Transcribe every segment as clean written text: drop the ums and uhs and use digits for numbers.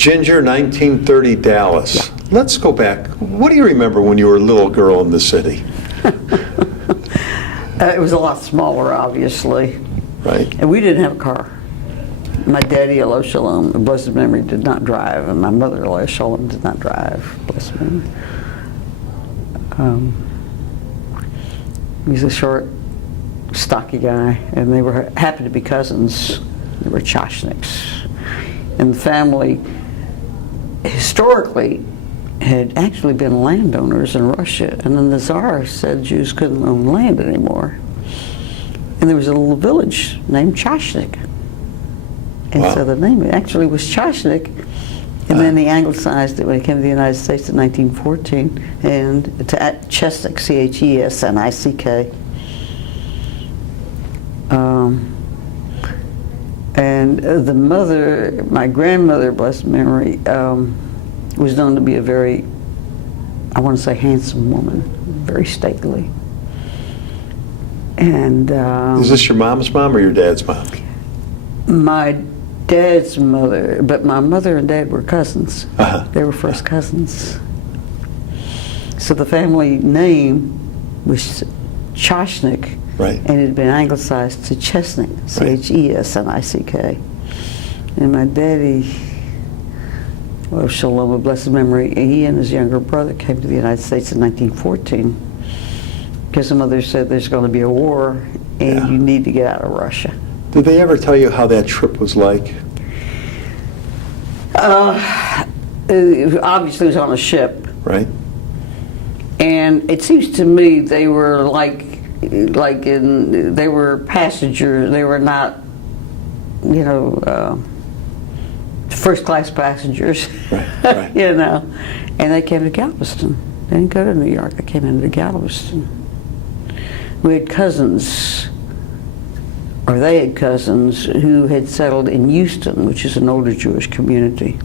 Ginger, 1930 Dallas. Yeah. Let's go back. What do you remember when you were a little girl in the city? It was a lot smaller, obviously. Right. And we didn't have a car. My daddy, Elo Shalom, blessed memory, did not drive, and my mother, Elo Shalom, did not drive, blessed memory. He was a short, stocky guy, and they were happened to be cousins. They were Chashniks. And the family, historically, had actually been landowners in Russia, and then the Tsar said Jews couldn't own land anymore. And there was a little village named Chashnik. And Wow. so the name actually was Chashnik, and then he anglicized it when he came to the United States in 1914, and to Chesnick, Chesnick. And the mother, my grandmother, blessed memory, was known to be a very, I want to say, handsome woman, very stately. And Is this your mom's mom or your dad's mom? my dad's mother, but my mother and dad were cousins. Uh-huh. They were first cousins. So the family name was Chashnik, Right. and it had been anglicized to Chesnick, Chesnick. And my daddy, well, Shalom, of blessed memory, he and his younger brother came to the United States in 1914 because the mother said there's going to be a war and Yeah. you need to get out of Russia. Did they ever tell you how that trip was like? Obviously, it was on a ship, Right. and it seems to me they were they were passengers. They were not, first class passengers. Right, right. And they came to Galveston. They didn't go to New York. They came into Galveston. We had cousins, or they had cousins, who had settled in Houston, which is an older Jewish community.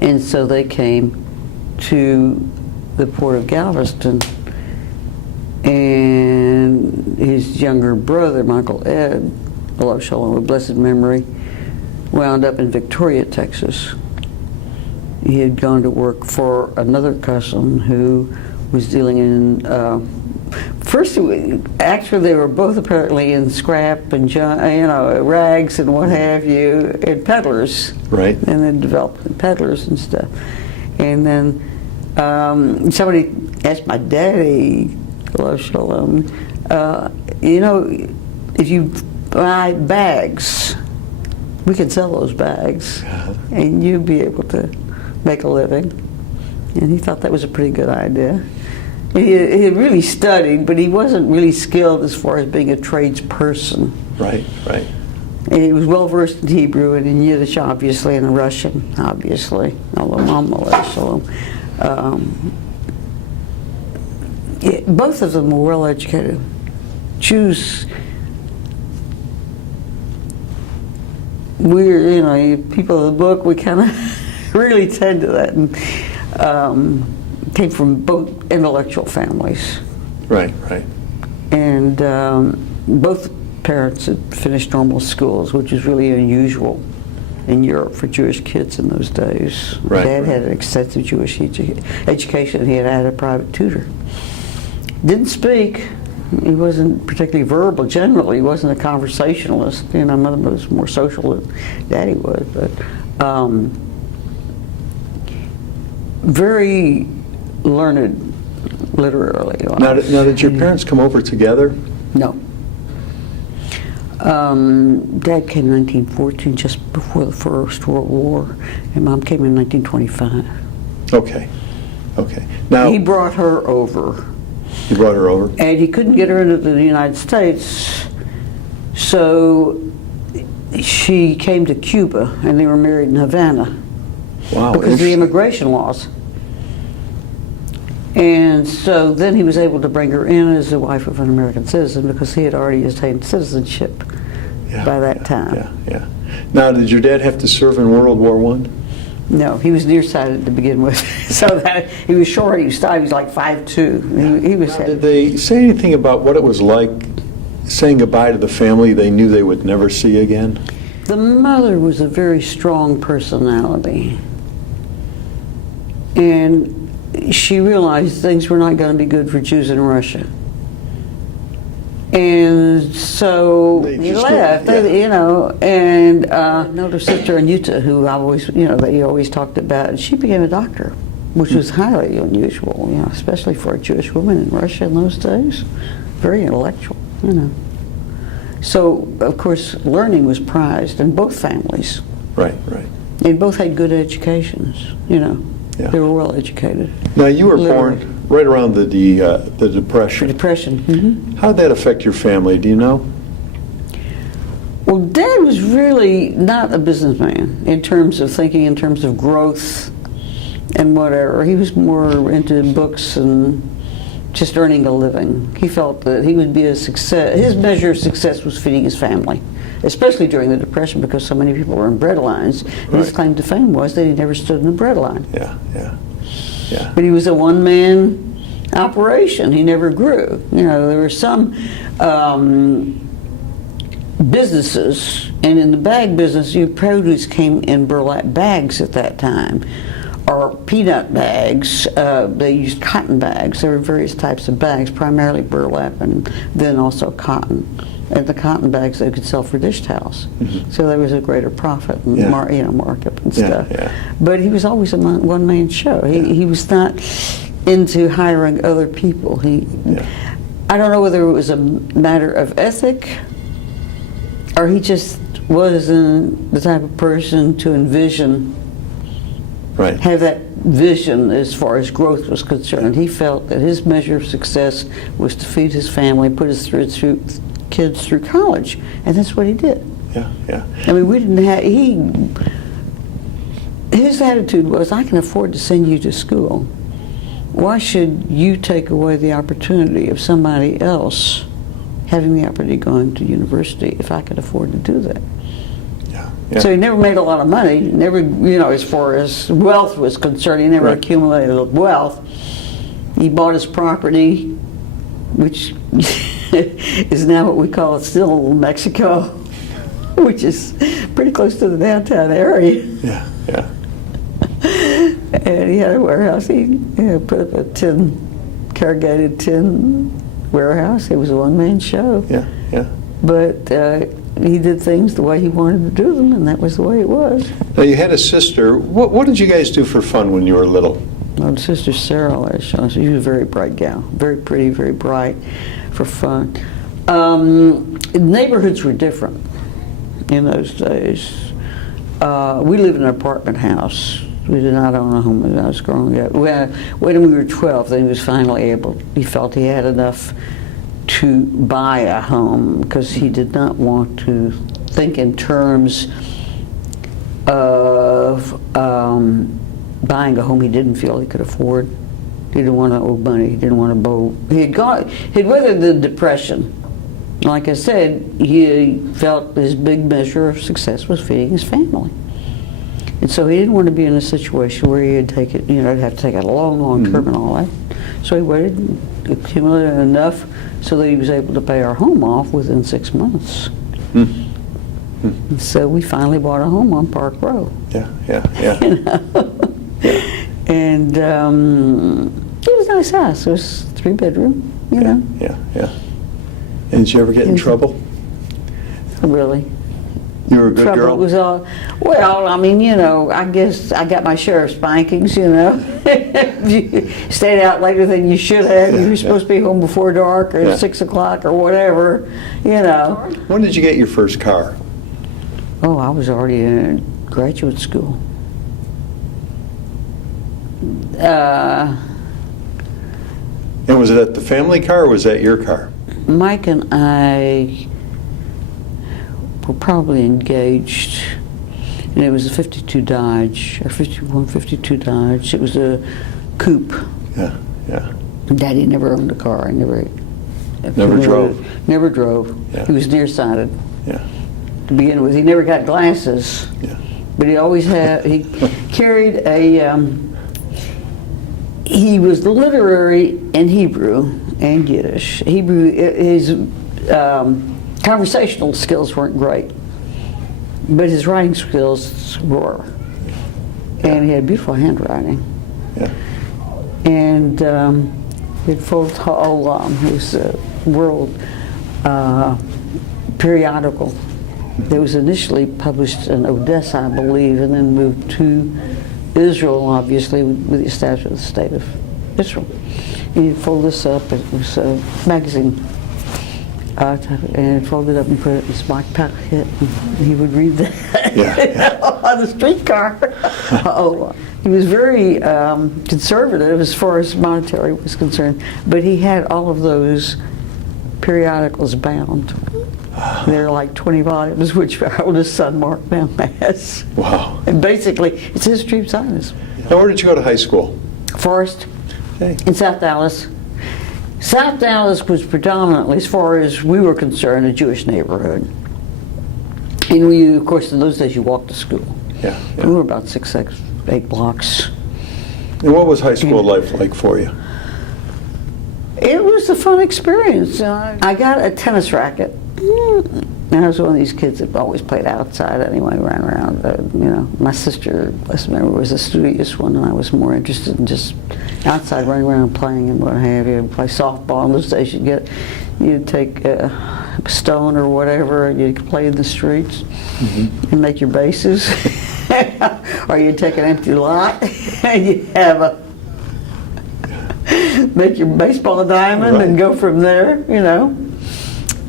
And so they came to the port of Galveston, and his younger brother, my Uncle Ed, Elo Shalom, of blessed memory, wound up in Victoria, Texas. He had gone to work for another cousin who was dealing in, actually they were both apparently in scrap and rags and what have you, and peddlers. Right. And then developed peddlers and stuff. And then somebody asked my daddy, Elo Shalom, if you buy bags, we can sell those bags, and you'd be able to make a living. And he thought that was a pretty good idea. He had really studied, but he wasn't really skilled as far as being a tradesperson. Right, right. And he was well versed in Hebrew and in Yiddish, obviously, and in Russian, obviously. Although Mom, Shalom. Both of them were well educated. Jews, we're, people of the book, we kind of really tend to that, and came from both intellectual families. Right, right. And both parents had finished normal schools, which is really unusual in Europe for Jewish kids in those days. Right, Dad right. had an extensive Jewish education. He had a private tutor. Didn't speak. He wasn't particularly verbal generally. He wasn't a conversationalist. Mother was more social than Daddy was, but very learned literarily. Now, did your parents come over together? No. Dad came in 1914, just before the First World War, and Mom came in 1925. Okay, okay. Now, He brought her over, you brought her over? and he couldn't get her into the United States, so she came to Cuba, and they were married in Havana Wow, because of the interesting. immigration laws. And so then he was able to bring her in as the wife of an American citizen because he had already attained citizenship by that time. Yeah, yeah. Now, did your dad have to serve in World War I? No, he was nearsighted to begin with. So that he was short, he was stout, he was like 5'2". He was Now, did they say anything about what it was like saying goodbye to the family they knew they would never see again? The mother was a very strong personality, and she realized things were not going to be good for Jews in Russia. And so he left, and another sister, Anita, who I always, they always talked about, and she became a doctor, which was highly unusual, especially for a Jewish woman in Russia in those days. Very intellectual, So, of course, learning was prized in both families. Right. They both had good educations, Yeah. They were well educated. Now, you were Literally. born right around the Depression. The Depression. How did that affect your family? Do you know? Well, Dad was really not a businessman in terms of thinking, in terms of growth and whatever. He was more into books and just earning a living. He felt that he would be a success. His measure of success was feeding his family, especially during the Depression, because so many people were in bread lines. And his claim to fame was that he never stood in a bread line. Yeah. But he was a one-man operation. He never grew. There were some businesses, and in the bag business, produce came in burlap bags at that time, or peanut bags. They used cotton bags. There were various types of bags, primarily burlap and then also cotton. And the cotton bags they could sell for dish towels. Mm-hmm. So there was a greater profit and markup and stuff. Yeah. But he was always a one-man show. He was not into hiring other people. I don't know whether it was a matter of ethic or he just wasn't the type of person to envision, have that vision as far as growth was concerned. He felt that his measure of success was to feed his family, put his kids through college, and that's what he did. Yeah. I mean, we didn't have, his attitude was, I can afford to send you to school. Why should you take away the opportunity of somebody else having the opportunity of going to university if I could afford to do that? Yeah. So he never made a lot of money, never, as far as wealth was concerned, he never accumulated wealth. He bought his property, which is now what we call still Mexico, which is pretty close to the downtown area. Yeah. And he had a warehouse. He put up a corrugated tin warehouse. It was a one-man show. Yeah. But he did things the way he wanted to do them, and that was the way it was. Now, you had a sister. What did you guys do for fun when you were little? My sister Sarah, she was a very bright gal, very pretty, very bright, for fun. Neighborhoods were different in those days. We lived in an apartment house. We did not own a home when I was growing up. When we were 12, then he was finally he felt he had enough to buy a home, because he did not want to think in terms of buying a home he didn't feel he could afford. He didn't want to owe money. He didn't want to borrow. He'd weathered the Depression. Like I said, he felt his big measure of success was feeding his family. And so he didn't want to be in a situation where he'd take it, he'd have to take it a long term and all that. So he waited and accumulated enough so that he was able to pay our home off within 6 months. So we finally bought a home on Park Row. Yeah. And it was a nice house. It was 3-bedroom, Yeah. And did you ever get in trouble? Really. You were a good Trouble girl? was all, well, I mean, I guess I got my share of spankings, If you stayed out later than you should have, you were supposed to be home before dark or 6 o'clock or whatever, When did you get your first car? Oh, I was already in graduate school. And was it the family car or was that your car? Mike and I were probably engaged, and it was a 52 Dodge, or 52 Dodge. It was a coupe. Yeah. Daddy never owned a car. Never drove? Never drove. Yeah. He was nearsighted. Yeah. To begin with, he never got glasses. Yeah. But he always he carried a, he was literary in Hebrew and Yiddish. Hebrew, his conversational skills weren't great. but his writing skills were, and he had beautiful handwriting. Yeah. And it full his world periodical that was initially published in Odessa, I believe, and then moved to Israel, obviously, with the establishment of the state of Israel. And he'd fold this up, it was a magazine, and he'd fold it up and put it in his back pocket, and he would read that on the streetcar. He was very conservative as far as monetary was concerned, but he had all of those periodicals bound. They're like 20 volumes, which our oldest son, Mark, now has. Wow. And basically, it's history of Zionism. Now, where did you go to high school? Forest, Okay. in South Dallas. South Dallas was predominantly, as far as we were concerned, a Jewish neighborhood. And we, of course, in those days, you walked to school. Yeah. We were about 8 blocks. And what was high school life like for you? It was a fun experience. I got a tennis racket. And I was one of these kids that always played outside anyway, ran around. My sister, let's remember, was a studious one, and I was more interested in just outside running around playing and what have you. Play softball. In those days, you'd take a stone or whatever, and you'd play in the streets and make your bases. Or you'd take an empty lot and you'd have make your baseball diamond and go from there,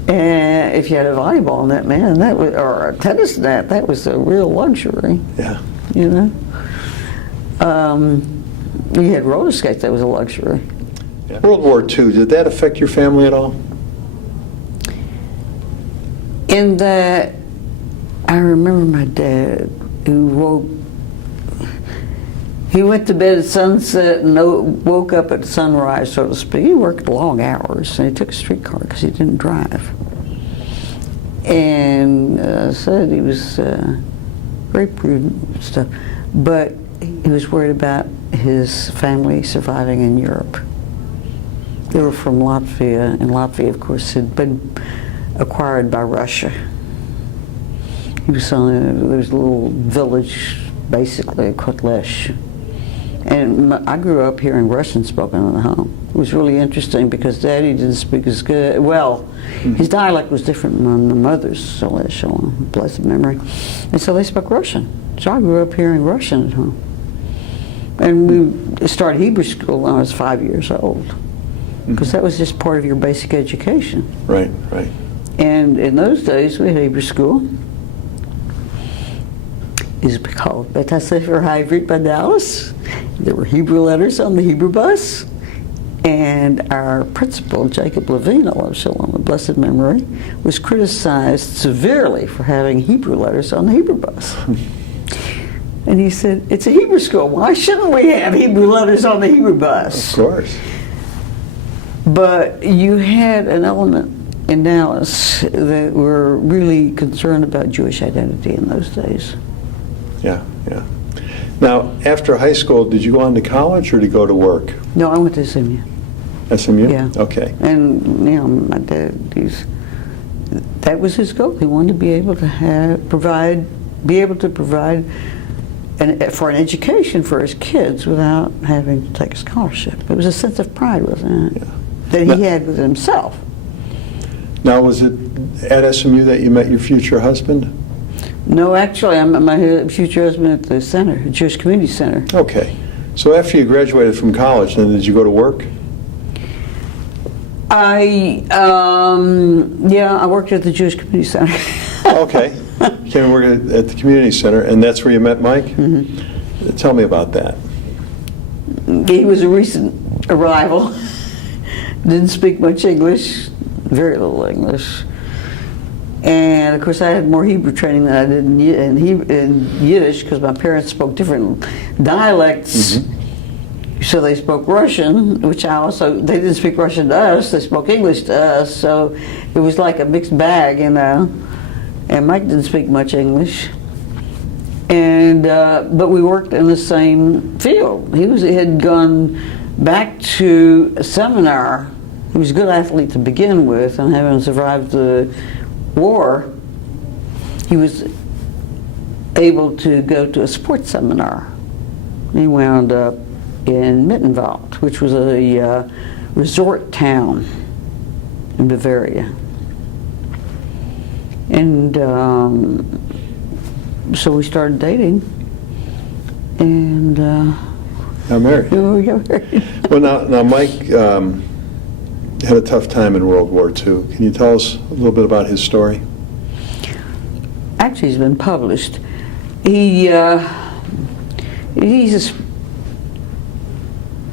And if you had a volleyball net, man, or a tennis net, that was a real luxury. Yeah. You had roller skates, that was a luxury. Yeah. World War II, did that affect your family at all? In that, I remember my dad, he went to bed at sunset and woke up at sunrise, so to speak. He worked long hours, and he took a streetcar because he didn't drive. And said he was very prudent and stuff, but he was worried about his family surviving in Europe. They were from Latvia, and Latvia, of course, had been acquired by Russia. He was there was a little village, basically, Kotlesh. And I grew up hearing Russian spoken in the home. It was really interesting because Daddy didn't speak as good. Well, his dialect was different than my mother's, blessed memory. And so they spoke Russian. So I grew up hearing Russian at home. And we started Hebrew school when I was 5 years old, because that was just part of your basic education. Right. And in those days, we had Hebrew school. It was called Bet HaSefer HaIvrit by Dallas. There were Hebrew letters on the Hebrew bus. And our principal, Jacob Levine, Alav Shalom, of blessed memory, was criticized severely for having Hebrew letters on the Hebrew bus. And he said, it's a Hebrew school. Why shouldn't we have Hebrew letters on the Hebrew bus? Of course. But you had an element in Dallas that were really concerned about Jewish identity in those days. Yeah. Now, after high school, did you go on to college or did you go to work? No, I went to SMU. SMU? Yeah. Okay. And, my dad, that was his goal. He wanted to be able to provide for an education for his kids without having to take a scholarship. It was a sense of pride, wasn't it? Yeah. That he had with himself. Now, was it at SMU that you met your future husband? No, actually, I met my future husband at the center, the Jewish Community Center. Okay. So after you graduated from college, then did you go to work? I worked at the Jewish Community Center. Okay. You came to work at the community center, and that's where you met Mike? Mm-hmm. Tell me about that. He was a recent arrival. Didn't speak much English, very little English. And of course I had more Hebrew training than I did in Yiddish, because my parents spoke different dialects. Mm-hmm. So they spoke Russian, which they didn't speak Russian to us, they spoke English to us, so it was like a mixed bag, And Mike didn't speak much English. And but we worked in the same field. He had gone back to a seminar. He was a good athlete to begin with, and having survived the war, he was able to go to a sports seminar. He wound up in Mittenwald, which was a resort town in Bavaria. And so we started dating, and Got married. we got married. Well, now Mike had a tough time in World War II. Can you tell us a little bit about his story? Actually, he's been published. He's a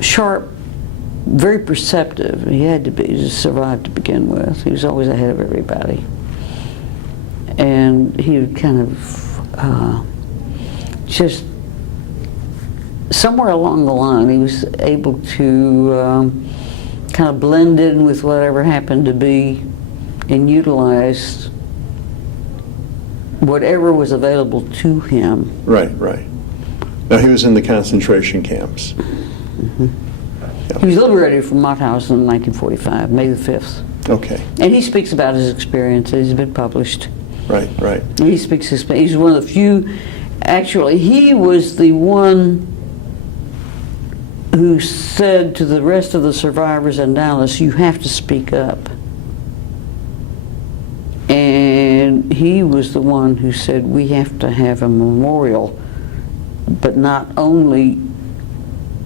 sharp, very perceptive. He had to be to survive to begin with. He was always ahead of everybody. And he would kind of just somewhere along the line, he was able to kind of blend in with whatever happened to be and utilize whatever was available to him. Right, right. Now, he was in the concentration camps. Mm-hmm. Yep. He was liberated from Mauthausen in 1945, May the 5th. Okay. And he speaks about his experiences. He's been published. Right, right. He speaks his, he's one of the few, actually, he was the one who said to the rest of the survivors in Dallas, you have to speak up. And he was the one who said we have to have a memorial, but not only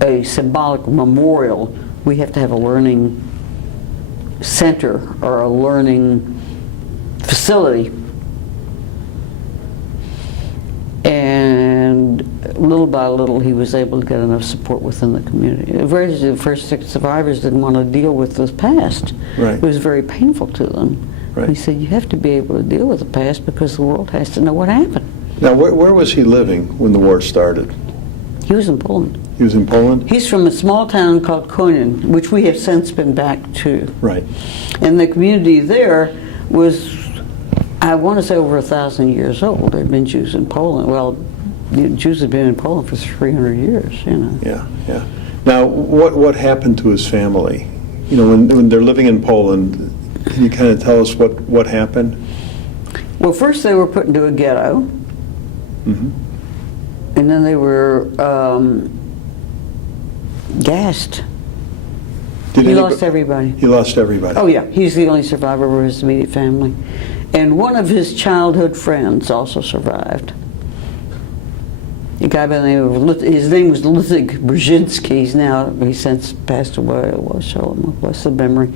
a symbolic memorial, we have to have a learning center or a learning facility. And little by little, he was able to get enough support within the community. The first 6 survivors didn't want to deal with the past. Right. It was very painful to them. Right. He said, you have to be able to deal with the past because the world has to know what happened. Now, where was he living when the war started? He was in Poland. He was in Poland? He's from a small town called Konin, which we have since been back to. Right. And the community there was, I want to say, over 1,000 years old. There had been Jews in Poland. Well, Jews had been in Poland for 300 years, you know. Yeah, yeah. Now, what happened to his family? You know, when they're living in Poland, can you kind of tell us what happened? Well, first they were put into a ghetto, Mm-hmm. and then they were gassed. He lost everybody. He lost everybody. Oh yeah, he's the only survivor of his immediate family. And one of his childhood friends also survived. A guy by the name of, his name was Ludwig Brzezinski. He's since passed away. Well, show him a blessed memory.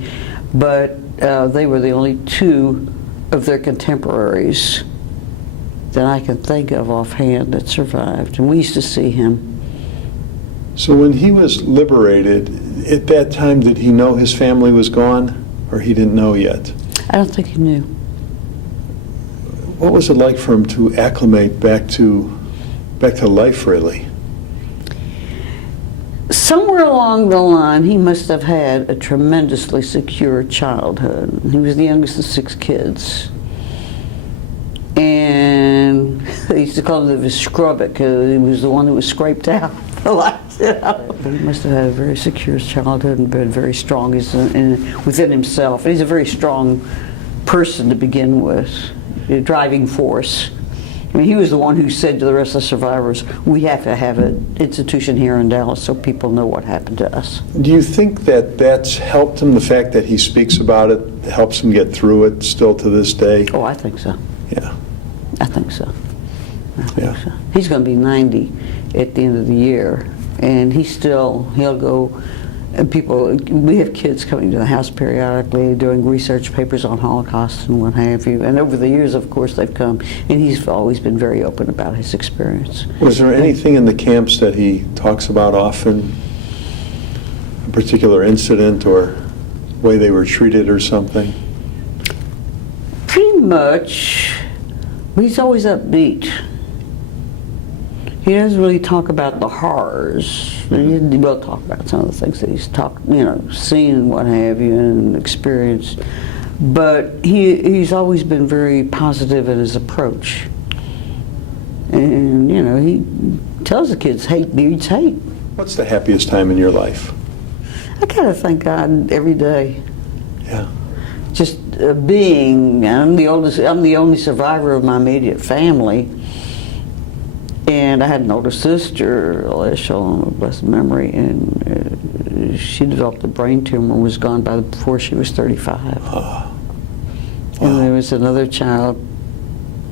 But they were the only 2 of their contemporaries that I can think of offhand that survived. And we used to see him. So when he was liberated, at that time, did he know his family was gone, or he didn't know yet? I don't think he knew. What was it like for him to acclimate back to life, really? Somewhere along the line, he must have had a tremendously secure childhood. He was the youngest of 6 kids. And they used to call him the Scrubbick. He was the one who was scraped out. But he must have had a very secure childhood and been very strong within himself. He's a very strong person to begin with, a driving force. I mean, he was the one who said to the rest of the survivors, we have to have an institution here in Dallas so people know what happened to us. Do you think that that's helped him, the fact that he speaks about it, helps him get through it still to this day? Oh, I think so. Yeah. I think so. Yeah. So. He's going to be 90 at the end of the year, and he'll go, and we have kids coming to the house periodically doing research papers on Holocaust and what have you, and over the years, of course, they've come, and he's always been very open about his experience. Was there anything in the camps that he talks about often, a particular incident or way they were treated or something? Pretty much. He's always upbeat. He doesn't really talk about the horrors. He will talk about some of the things that he's seen and what have you and experienced. But he's always been very positive in his approach. And, he tells the kids, hate breeds hate. What's the happiest time in your life? I kind of thank God every day. Yeah. Just being, I'm the only survivor of my immediate family. And I had an older sister, Alicia, blessed memory, and she developed a brain tumor and was gone before she was 35. Wow. And there was another child,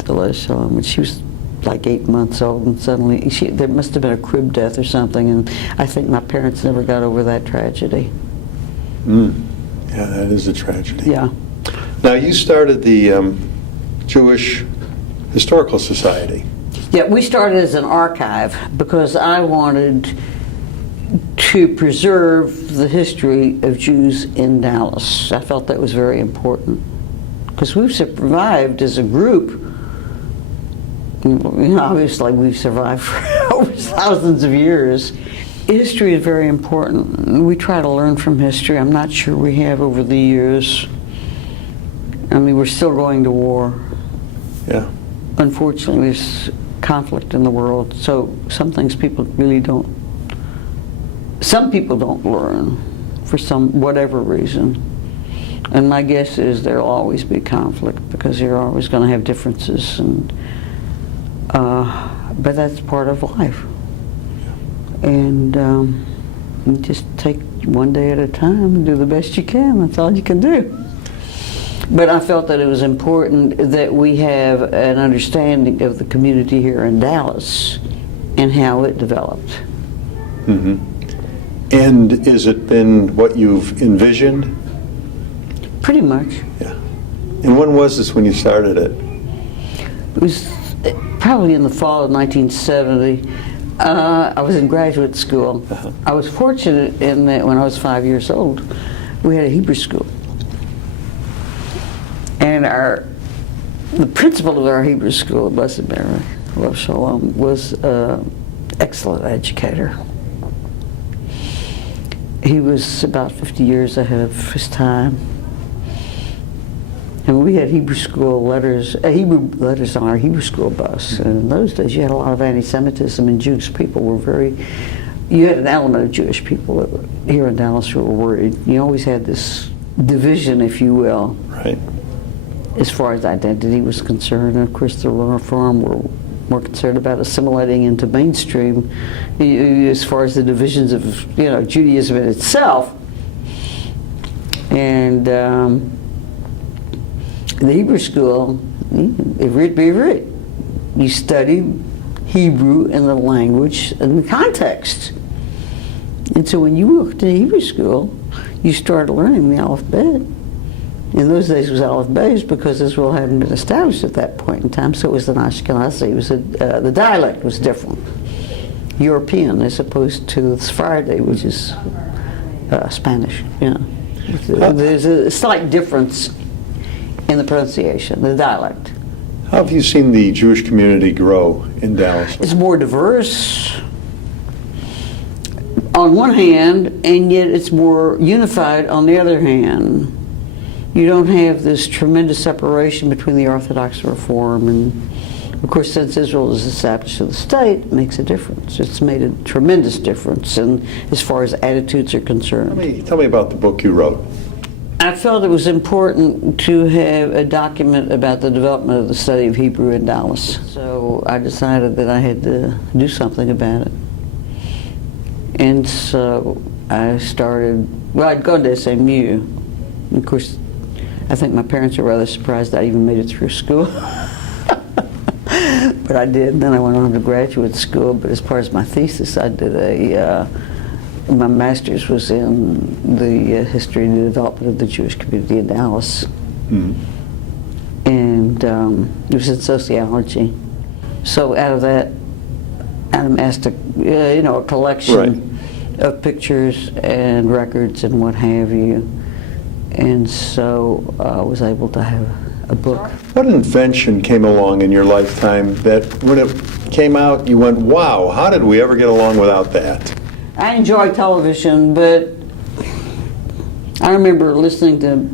Alicia, when she was like 8 months old, and suddenly there must have been a crib death or something, and I think my parents never got over that tragedy. Yeah, that is a tragedy. Yeah. Now, you started the Jewish Historical Society. Yeah, we started as an archive because I wanted to preserve the history of Jews in Dallas. I felt that was very important because we've survived as a group. You know, obviously we've survived for over thousands of years. History is very important. We try to learn from history. I'm not sure we have over the years. I mean, we're still going to war. Yeah. Unfortunately, there's conflict in the world, so some things people really don't, some people don't learn for whatever reason. And my guess is there'll always be conflict because you're always going to have differences, and but that's part of life. And you just take one day at a time and do the best you can. That's all you can do. But I felt that it was important that we have an understanding of the community here in Dallas and how it developed. Mm-hmm. And has it been what you've envisioned? Pretty much. Yeah. And when was this when you started it? It was probably in the fall of 1970. I was in graduate school. Uh-huh. I was fortunate in that when I was 5 years old, we had a Hebrew school. And the principal of our Hebrew school, blessed memory, Rav Shalom, was an excellent educator. He was about 50 years ahead of his time. And we had Hebrew letters on our Hebrew school bus. And in those days, you had a lot of anti-Semitism, and Jewish people were you had an element of Jewish people here in Dallas who were worried. You always had this division, if you will. Right. As far as identity was concerned. And of course, the Reform were more concerned about assimilating into mainstream as far as the divisions of, Judaism in itself. And the Hebrew school, Ivrit B'Ivrit. You studied Hebrew and the language and the context. And so when you went to Hebrew school, you started learning the alphabet. In those days it was Aleph Beis because Israel hadn't been established at that point in time, so it was an Ashkenazi. It was the dialect was different, European as opposed to Sephardi, which is Spanish. Yeah, there's a slight difference in the pronunciation, the dialect. How have you seen the Jewish community grow in Dallas? It's more diverse on one hand, and yet it's more unified on the other hand. You don't have this tremendous separation between the Orthodox and Reform, and of course, since Israel is established as a state, it makes a difference. It's made a tremendous difference, and as far as attitudes are concerned. Tell me about the book you wrote. I felt it was important to have a document about the development of the study of Hebrew in Dallas. So I decided that I had to do something about it. And so I started, I'd gone to SMU. Of course, I think my parents were rather surprised I even made it through school. But I did. Then I went on to graduate school. But as part of my thesis, I did my master's was in the history and the development of the Jewish community in Dallas. Mm-hmm. And it was in sociology. So out of that, I amassed a collection of pictures and records and what have you. And so I was able to have a book. What invention came along in your lifetime that when it came out you went, wow, how did we ever get along without that? I enjoy television, but I remember listening to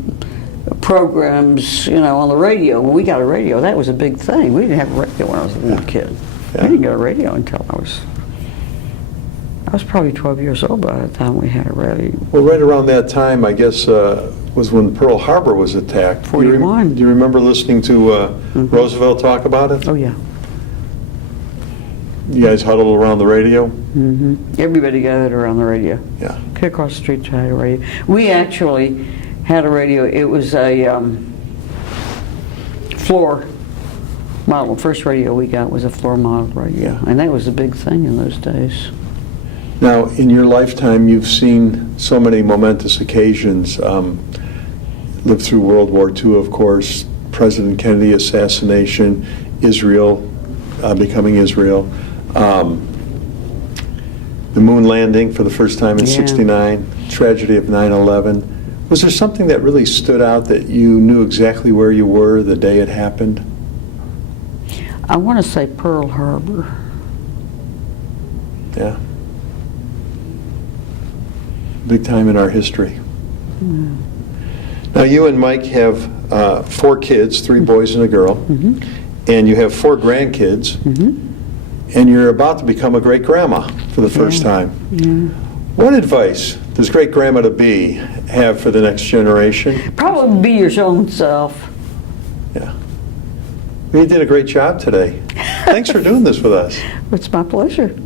programs, on the radio. When we got a radio, that was a big thing. We didn't have a radio when I was a little kid. Yeah. We didn't get a radio until I was probably 12 years old by the time we had a radio. Well, right around that time, I guess, was when Pearl Harbor was attacked. 41. Do you remember listening to Roosevelt talk about it? Oh, yeah. You guys huddled around the radio? Everybody gathered around the radio. Yeah. Kid across the street had a radio. We actually had a radio. It was a floor model. First radio we got was a floor model radio, Yeah. and that was a big thing in those days. Now, in your lifetime, you've seen so many momentous occasions. Lived through World War II, of course, President Kennedy assassination, Israel becoming Israel, the moon landing for the first time in Yeah. '69, tragedy of 9/11. Was there something that really stood out that you knew exactly where you were the day it happened? I want to say Pearl Harbor. Yeah. Big time in our history. Now, you and Mike have 4 kids, 3 boys and a girl, and you have 4 grandkids, and you're about to become a great-grandma for the first time. What advice does great-grandma-to-be have for the next generation? Probably be your own self. Yeah. Well, you did a great job today. Thanks for doing this with us. It's my pleasure.